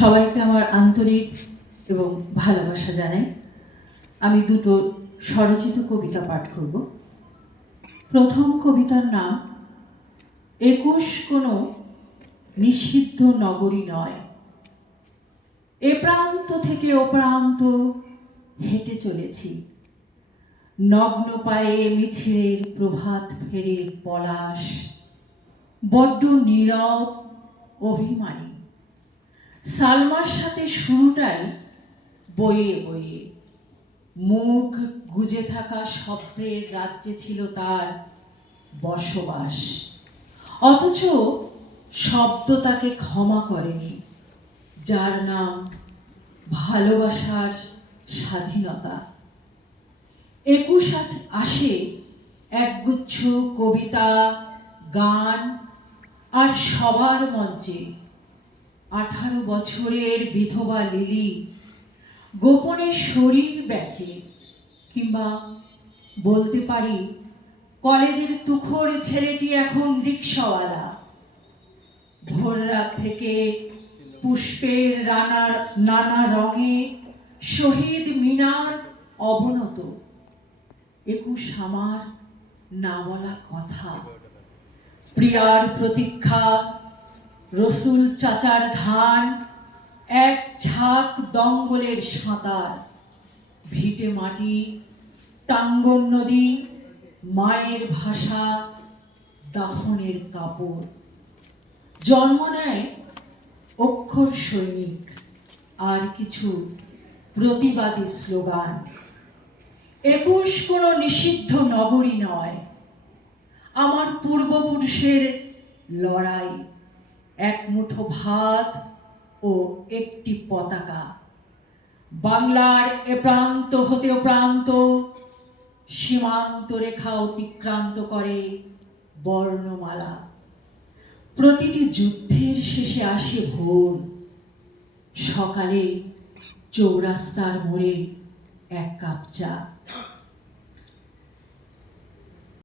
সবাইকে আমার আন্তরিক এবং ভালোবাসা জানাই। আমি দুটো স্বরচিত কবিতা পাঠ করব। প্রথম কবিতার নাম, একুশ কোনো নিষিদ্ধ নগরী নয়। এ প্রান্ত থেকে ও প্রান্ত হেঁটে চলেছি। নগ্ন পায়ে মিছিলের প্রভাত ফেরে পলাশ, বড্ড নীরব, অভিমানী। সালমার সাথে শুরুটাই বইয়ে বইয়ে। মুখ গুজে থাকা শব্দের রাজ্যে ছিল তার বসবাস। অথচ শব্দ তাকে ক্ষমা করেনি, যার নাম ভালোবাসার স্বাধীনতা। একুশ আসে একগুচ্ছ কবিতা, গান আর সবার মঞ্চে আঠারো বছরের বিধবা লিলি গোপনে শরীর বেচে, কিংবা বলতে পারি, কলেজের তুখোর ছেলেটি এখন রিক্সাওয়ালা। ভোর রাত থেকে পুষ্পের রানার নানা রঙে শহীদ মিনার অবনত। একুশ আমার না বলা কথা। প্রিয়ার প্রতীক্ষা রসুল চাচার ধান এক ঝাঁক দঙ্গলের সাঁতার। ভিটে মাটি, টাঙ্গন নদী, মায়ের ভাষা, দাফনের কাপড়। জন্ম নেয় অক্ষর সৈনিক, আর কিছু প্রতিবাদী স্লোগান। একুশ কোনো নিষিদ্ধ নগরী নয়, আমার পূর্বপুরুষের লড়াই। এক মুঠো ভাত ও একটি পতাকা। বাংলার এ প্রান্ত হতে প্রান্ত, সীমান্ত রেখা অতিক্রান্ত করে বর্ণমালা। প্রতিটি যুদ্ধের শেষে আসে ভোর। সকালে চৌরাস্তার মোড়ে এক কাপ চা।